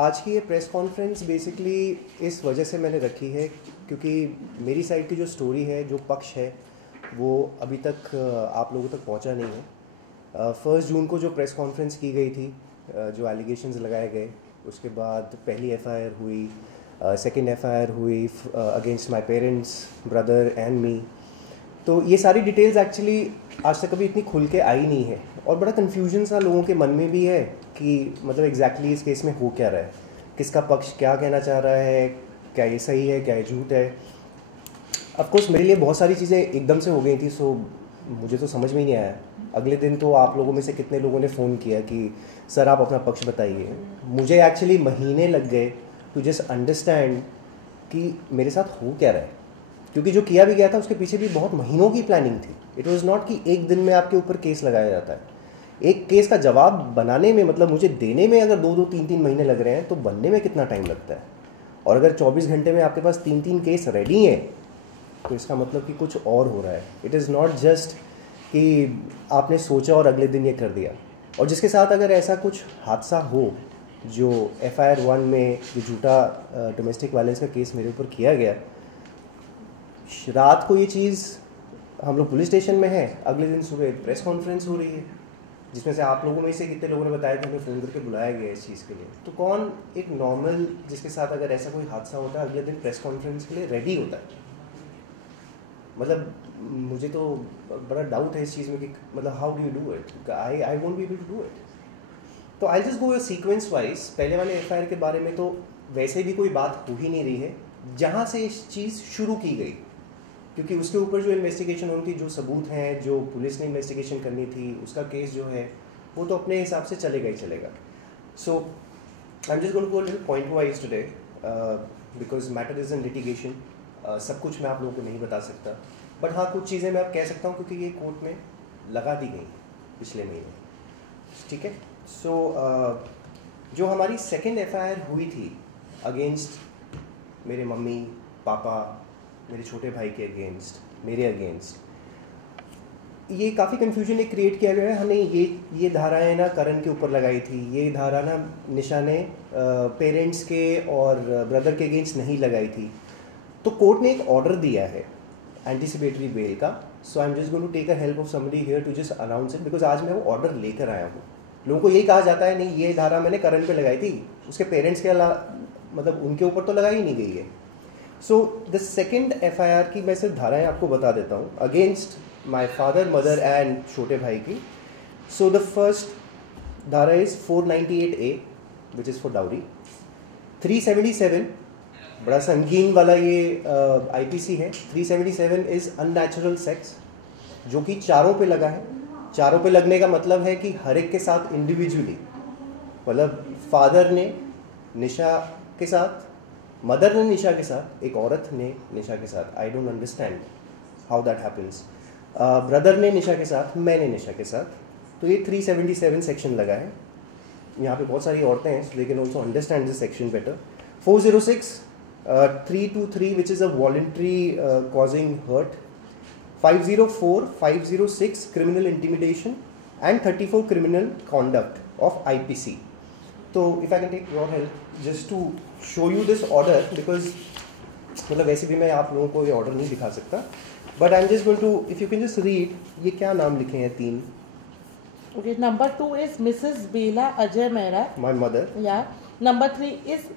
आज की ये प्रेस कॉन्फ्रेंस बेसिकली इस वजह से मैंने रखी है क्योंकि मेरी साइड की जो स्टोरी है, जो पक्ष है, वो अभी तक आप लोगों तक पहुंचा नहीं है। 1 जून को जो प्रेस कॉन्फ्रेंस की गई थी, जो एलिगेशंस लगाए गए, उसके बाद पहली एफआईआर हुई, सेकंड एफआईआर हुई against my parents, brother and me. तो ये सारी डिटेल्स एक्चुअली आज तक कभी इतनी खुल के आई नहीं है और बड़ा कन्फ्यूजन सा लोगों के मन में भी है कि मतलब एग्जैक्टली इस केस में हो क्या रहा है, किसका पक्ष क्या कहना चाह रहा है, क्या ये सही है, क्या ये झूठ है। ऑफ कोर्स मेरे लिए बहुत सारी चीज़ें एकदम से हो गई थी, सो मुझे तो समझ में ही नहीं आया। अगले दिन तो आप लोगों में से कितने लोगों ने फ़ोन किया कि सर आप अपना पक्ष बताइए। मुझे एक्चुअली महीने लग गए टू जस्ट अंडरस्टैंड कि मेरे साथ हो क्या रहा है, क्योंकि जो किया भी गया था उसके पीछे भी बहुत महीनों की प्लानिंग थी। इट वाज नॉट कि एक दिन में आपके ऊपर केस लगाया जाता है। एक केस का जवाब बनाने में, मतलब मुझे देने में अगर 2-2, 3-3 महीने लग रहे हैं तो बनने में कितना टाइम लगता है। और अगर 24 घंटे में आपके पास 3-3 केस रेडी हैं तो इसका मतलब कि कुछ और हो रहा है। इट इज़ नॉट जस्ट कि आपने सोचा और अगले दिन ये कर दिया। और जिसके साथ अगर ऐसा कुछ हादसा हो, जो FIR 1 में जो झूठा डोमेस्टिक वायलेंस का केस मेरे ऊपर किया गया, रात को ये चीज़ हम लोग पुलिस स्टेशन में हैं, अगले दिन सुबह प्रेस कॉन्फ्रेंस हो रही है, जिसमें से आप लोगों में से कितने लोगों ने बताया कि हमें फ़ोन करके बुलाया गया इस चीज़ के लिए। तो कौन एक नॉर्मल जिसके साथ अगर ऐसा कोई हादसा होता है अगले दिन प्रेस कॉन्फ्रेंस के लिए रेडी होता है? मतलब मुझे तो बड़ा डाउट है इस चीज़ में कि मतलब how do you do it. I won't be able to do it. तो I just go sequence wise. पहले वाले FIR के बारे में तो वैसे भी कोई बात हो ही नहीं रही है, जहाँ से इस चीज़ शुरू की गई, क्योंकि उसके ऊपर जो इन्वेस्टिगेशन होनी थी, जो सबूत हैं, जो पुलिस ने इन्वेस्टिगेशन करनी थी, उसका केस जो है वो तो अपने हिसाब से चलेगा ही चलेगा। So I am just going to go little point wise today because matter is in litigation. सब कुछ मैं आप लोगों को नहीं बता सकता, बट हाँ कुछ चीज़ें मैं आप कह सकता हूँ क्योंकि ये कोर्ट में लगा दी गई पिछले महीने। ठीक है। सो जो हमारी सेकेंड FIR हुई थी अगेंस्ट मेरे मम्मी पापा, मेरे छोटे भाई के अगेंस्ट, मेरे अगेंस्ट, ये काफ़ी कन्फ्यूजन एक क्रिएट किया गया है। हमने ये धाराएं ना करण के ऊपर लगाई थी, ये धारा ना निशा ने पेरेंट्स के और ब्रदर के अगेंस्ट नहीं लगाई थी। तो कोर्ट ने एक ऑर्डर दिया है एंटीसिपेटरी बेल का। So I am just going to take a help of somebody here to just announce it, because आज मैं वो ऑर्डर लेकर आया हूँ। लोगों को यही कहा जाता है नहीं ये धारा मैंने करण पे लगाई थी, उसके पेरेंट्स के अलावा मतलब उनके ऊपर तो लगाई ही नहीं गई है। सो द सेकेंड FIR की मैं सिर्फ धाराएं आपको बता देता हूँ against my father, mother and छोटे भाई की। सो द फर्स्ट धारा is 498A which is for dowry. 377 बड़ा संगीन वाला ये IPC है। 377 इज़ अननेचुरल सेक्स, जो कि चारों पे लगा है। चारों पे लगने का मतलब है कि हर एक के साथ इंडिविजुअली, मतलब फादर ने निशा के साथ, मदर ने निशा के साथ, एक औरत ने निशा के साथ। I don't understand how that happens. Brother ने निशा के साथ, मैंने निशा के साथ। तो ये 377 सेक्शन लगा है। यहाँ पे बहुत सारी औरतें हैं, so they can also understand this section better. 406 323 which is a voluntary causing hurt. 504 506 criminal intimidation and 34 criminal conduct of IPC. So if I can take your help just to show you this order, because मतलब वैसे भी मैं आप लोगों को ये order नहीं दिखा सकता, but I'm just going to, if you can just read, ये क्या नाम लिखे हैं 3? Okay, number 2 is Mrs. Bela Ajay Mehra. My mother. Yeah. Number 3 is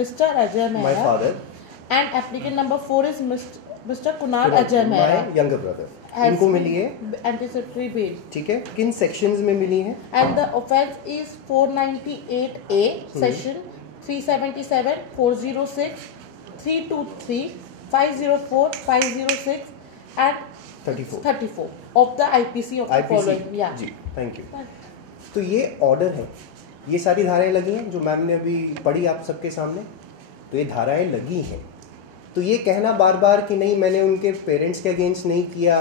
Mr. Ajay Mehra. My father. And applicant number 4 is Mr. Kunal Ajay Mehra. My younger brother. इनको मिली है anticipatory bell. ठीक है। किन सेक्शंस में मिली है? And the offence is 498A section 377 406 323 504 506 and 34 of the IPC of the following. या जी, thank you. तो ये ऑर्डर है, ये सारी धाराएं लगी हैं जो मैम ने अभी पढ़ी आप सबके सामने। तो ये धाराएं लगी हैं, तो ये कहना बार बार कि नहीं मैंने उनके पेरेंट्स के अगेंस्ट नहीं किया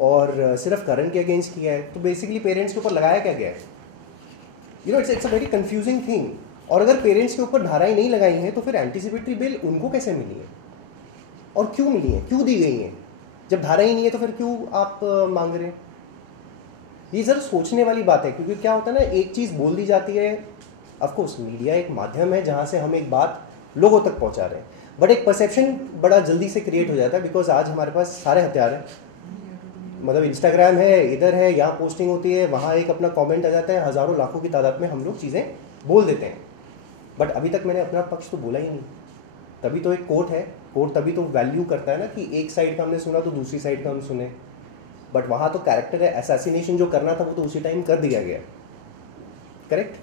और सिर्फ करण के अगेंस्ट किया है, तो बेसिकली पेरेंट्स के ऊपर लगाया क्या गया है? You know it's a very confusing thing. और अगर पेरेंट्स के ऊपर धाराएं नहीं लगाई हैं तो फिर एंटीसिपेटरी बेल उनको कैसे मिली है और क्यों मिली है, क्यों दी गई हैं? जब धारा ही नहीं है तो फिर क्यों आप मांग रहे हैं? ये ज़रा सोचने वाली बात है, क्योंकि क्या होता है ना, एक चीज़ बोल दी जाती है ऑफकोर्स मीडिया एक माध्यम है जहाँ से हम एक बात लोगों तक पहुँचा रहे हैं, बट एक परसेप्शन बड़ा जल्दी से क्रिएट हो जाता है बिकॉज आज हमारे पास सारे हथियार हैं। मतलब इंस्टाग्राम है, इधर है, यहाँ पोस्टिंग होती है, वहाँ एक अपना कमेंट आ जाता है, हज़ारों लाखों की तादाद में हम लोग चीज़ें बोल देते हैं। बट अभी तक मैंने अपना पक्ष तो बोला ही नहीं। तभी तो एक कोर्ट है, कोर्ट तभी तो वैल्यू करता है ना कि एक साइड का हमने सुना तो दूसरी साइड का हम सुने। बट वहाँ तो कैरेक्टर है, असैसिनेशन जो करना था वो तो उसी टाइम कर दिया गया, करेक्ट।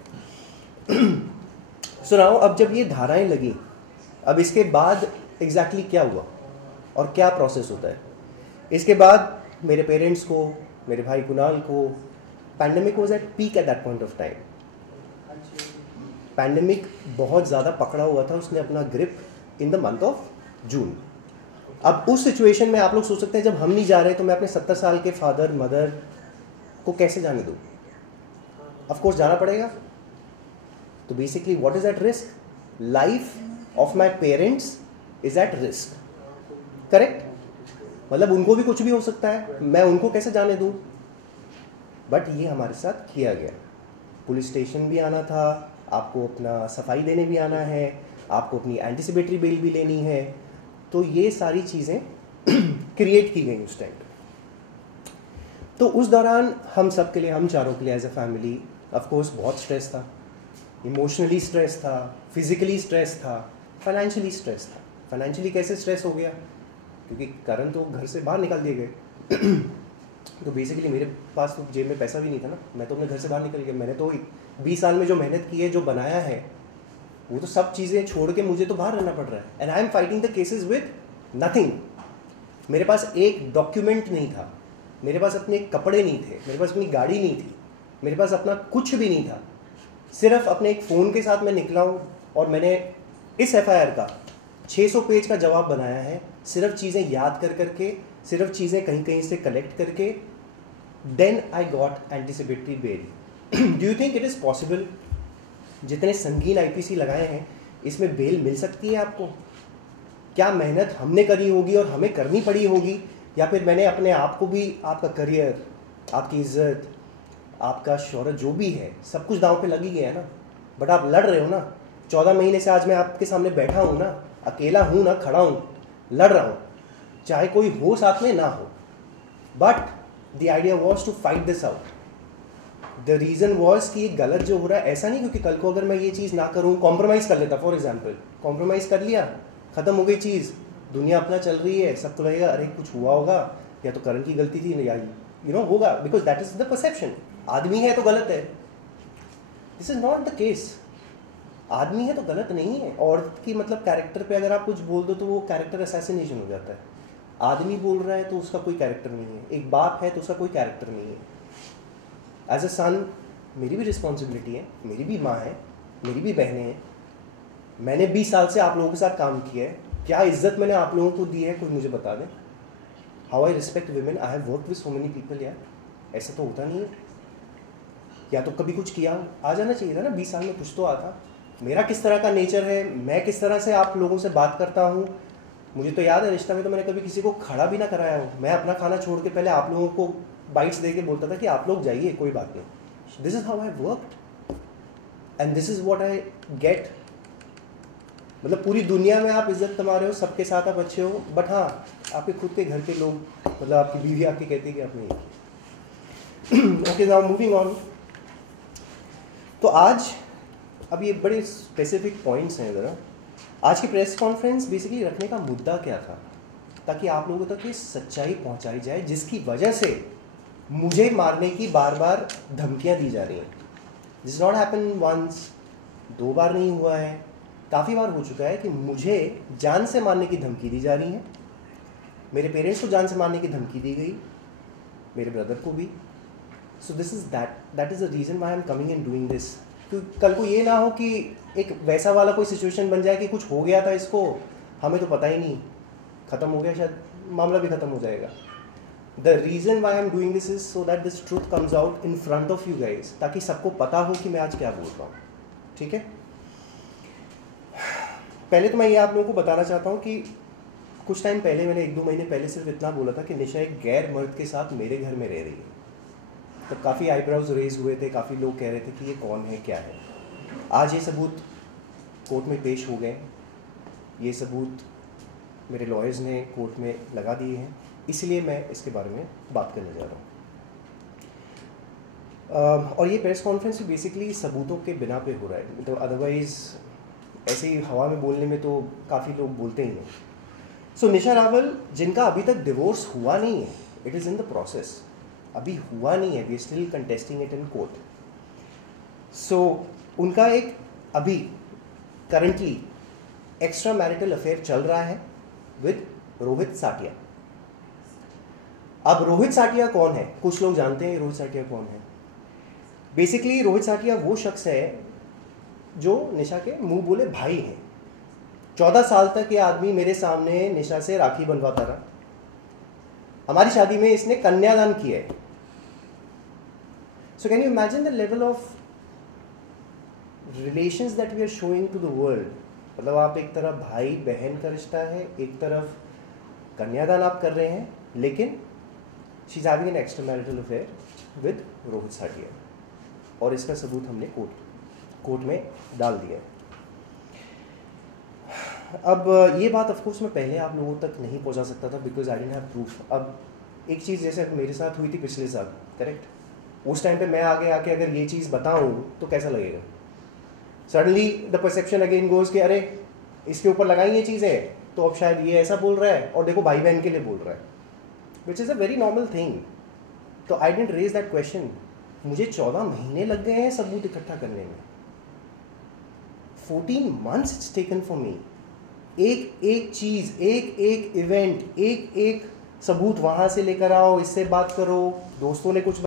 सुनाओ, अब जब ये धाराएं लगी, अब इसके बाद एग्जैक्टली क्या हुआ और क्या प्रोसेस होता है। इसके बाद मेरे पेरेंट्स को, मेरे भाई कुणाल को, pandemic was at peak at that point of time. Pandemic बहुत ज़्यादा पकड़ा हुआ था, उसने अपना grip in the month of June. अब उस सिचुएशन में आप लोग सोच सकते हैं जब हम नहीं जा रहे तो मैं अपने 70 साल के फादर मदर को कैसे जाने दूँ। ऑफ कोर्स जाना पड़ेगा। तो basically what is at risk? Life of my parents is at risk, correct. मतलब उनको भी कुछ भी हो सकता है, मैं उनको कैसे जाने दूँ। बट ये हमारे साथ किया गया। पुलिस स्टेशन भी आना था, आपको अपना सफाई देने भी आना है, आपको अपनी एंटिसिपेटरी बेल भी लेनी है। तो ये सारी चीज़ें क्रिएट की गई उस टाइम। तो उस दौरान हम सब के लिए, हम चारों के लिए as a family of course बहुत स्ट्रेस था। इमोशनली स्ट्रेस था, फिजिकली स्ट्रेस था, फाइनेंशियली स्ट्रेस था। फाइनेंशियली कैसे स्ट्रेस हो गया? क्योंकि करण तो घर से बाहर निकाल दिए गए। तो बेसिकली मेरे पास तो जेब में पैसा भी नहीं था ना, मैं तो अपने घर से बाहर निकल गया। मैंने तो 20 साल में जो मेहनत की है, जो बनाया है, वो तो सब चीज़ें छोड़ के मुझे तो बाहर रहना पड़ रहा है। And I am fighting the cases with nothing. मेरे पास एक डॉक्यूमेंट नहीं था, मेरे पास अपने कपड़े नहीं थे, मेरे पास अपनी गाड़ी नहीं थी, मेरे पास अपना कुछ भी नहीं था। सिर्फ अपने एक फ़ोन के साथ मैं निकला हूँ और मैंने इस FIR का 600 पेज का जवाब बनाया है, सिर्फ चीज़ें याद कर करके, सिर्फ चीज़ें कहीं कहीं से कलेक्ट करके। Then I got anticipatory bail. Do you think it is possible? जितने संगीन IPC लगाए हैं, इसमें बेल मिल सकती है आपको? क्या मेहनत हमने करी होगी और हमें करनी पड़ी होगी, या फिर मैंने अपने आप को भी, आपका करियर, आपकी इज्जत, आपका शोहरत जो भी है, सब कुछ दांव पे लग ही गया है ना। बट आप लड़ रहे हो ना। 14 महीने से आज मैं आपके सामने बैठा हूँ ना, अकेला हूँ ना, खड़ा हूँ, लड़ रहा हूँ, चाहे कोई हो साथ में ना हो। But the idea was to fight this out. The reason was कि ये गलत जो हो रहा है, ऐसा नहीं क्योंकि कल को अगर मैं ये चीज़ ना करूँ, कॉम्प्रोमाइज़ कर लेता, फॉर एग्जाम्पल कॉम्प्रोमाइज़ कर लिया, ख़त्म हो गई चीज़, दुनिया अपना चल रही है, सबको लगेगा अरे कुछ हुआ होगा, या तो करण की गलती थी, या होगा, because that is the perception. आदमी है तो गलत है। This is not the case. आदमी है तो गलत नहीं है। औरत की मतलब कैरेक्टर पे अगर आप कुछ बोल दो तो वो कैरेक्टर असैसिनेशन हो जाता है। आदमी बोल रहा है तो उसका कोई कैरेक्टर नहीं है, एक बाप है तो उसका कोई कैरेक्टर नहीं है। एज अ सन मेरी भी रिस्पॉन्सिबिलिटी है, मेरी भी माँ है, मेरी भी बहनें हैं। मैंने 20 साल से आप लोगों के साथ काम किया है, क्या इज्जत मैंने आप लोगों को दी है, कोई मुझे बता दें। How I respect women, I have work with so many people. यार ऐसा तो होता नहीं है। या तो कभी कुछ किया आ जाना चाहिए था ना, 20 साल में कुछ तो आता। मेरा किस तरह का नेचर है, मैं किस तरह से आप लोगों से बात करता हूँ, मुझे तो याद है रिश्ता में तो मैंने कभी किसी को खड़ा भी ना कराया हो। मैं अपना खाना छोड़ के पहले आप लोगों को बाइट्स दे के बोलता था कि आप लोग जाइए, कोई बात नहीं। This is how I worked and this is what I get. मतलब पूरी दुनिया में आप इज्जत कमा रहे हो, सबके साथ आप अच्छे हो, बट हाँ आपके खुद के घर के लोग, मतलब आपकी बीवी आपकी कहती है कि आप नहीं। Okay, now moving on. तो आज अब ये बड़े स्पेसिफिक पॉइंट्स हैं ज़रा। आज की प्रेस कॉन्फ्रेंस बेसिकली रखने का मुद्दा क्या था, ताकि आप लोगों तक ये सच्चाई पहुंचाई जाए जिसकी वजह से मुझे मारने की बार बार धमकियां दी जा रही हैं। दिस नॉट हैपन वंस, 2 बार नहीं हुआ है, काफ़ी बार हो चुका है कि मुझे जान से मारने की धमकी दी जा रही है। मेरे पेरेंट्स को जान से मारने की धमकी दी गई, मेरे ब्रदर को भी। So this is that is the reason why I am coming and doing this. क्योंकि कल को ये ना हो कि एक वैसा वाला कोई सिचुएशन बन जाए कि कुछ हो गया था इसको, हमें तो पता ही नहीं, ख़त्म हो गया, शायद मामला भी ख़त्म हो जाएगा। The reason why I am doing this is so that this truth comes out in front of you guys, ताकि सबको पता हो कि मैं आज क्या बोल रहा हूँ। ठीक है, पहले तो मैं ये आप लोगों को बताना चाहता हूँ कि कुछ टाइम पहले मैंने 1-2 महीने पहले सिर्फ इतना बोला था कि निशा एक गैर मर्द के साथ मेरे घर में रह रही है। तब काफ़ी आईब्राउज रेज हुए थे, काफ़ी लोग कह रहे थे कि ये कौन है, क्या है। आज ये सबूत कोर्ट में पेश हो गए, ये सबूत मेरे लॉयर्स ने कोर्ट में लगा दिए हैं, इसलिए मैं इसके बारे में बात करने जा रहा हूँ। और ये प्रेस कॉन्फ्रेंस बेसिकली सबूतों के बिना पे हो रहा है, तो अदरवाइज़ ऐसे ही हवा में बोलने में तो काफ़ी लोग बोलते ही हैं। सो निशा रावल, जिनका अभी तक डिवोर्स हुआ नहीं है, it is in the process, अभी हुआ नहीं है, we still contesting it in court. So उनका एक अभी करंटली एक्स्ट्रा मैरिटल अफेयर चल रहा है विद रोहित साटिया। अब रोहित साटिया कौन है? कुछ लोग जानते हैं रोहित साटिया कौन है। बेसिकली रोहित साटिया वो शख्स है जो निशा के मुंह बोले भाई हैं। 14 साल तक ये आदमी मेरे सामने निशा से राखी बनवाता रहा, हमारी शादी में इसने कन्यादान किया है। So can you imagine the level of relations that we are showing to the world. मतलब आप एक तरफ भाई बहन का रिश्ता है, एक तरफ कन्यादान आप कर रहे हैं, लेकिन she is having an extra marital affair with Rohit Satia, और इसका सबूत हमने कोर्ट में डाल दिया है। अब ये बात ऑफ कोर्स मैं पहले आप लोगों तक नहीं पहुंचा सकता था because I didn't have proof. अब एक चीज़ जैसे मेरे साथ हुई थी पिछले साल, करेक्ट, उस टाइम पे मैं आगे आके अगर ये चीज़ बताऊं तो कैसा लगेगा? Suddenly the perception again goes कि अरे इसके ऊपर लगाई ये चीज़ें, तो अब शायद ये ऐसा बोल रहा है, और देखो भाई बहन के लिए बोल रहा है, which is a very normal thing. तो I didn't raise that question. मुझे 14 महीने लग गए हैं सबूत इकट्ठा करने में, 14 months it's taken for me. एक एक चीज़, एक एक इवेंट, एक एक सबूत वहाँ से लेकर आओ, इससे बात करो, दोस्तों ने कुछ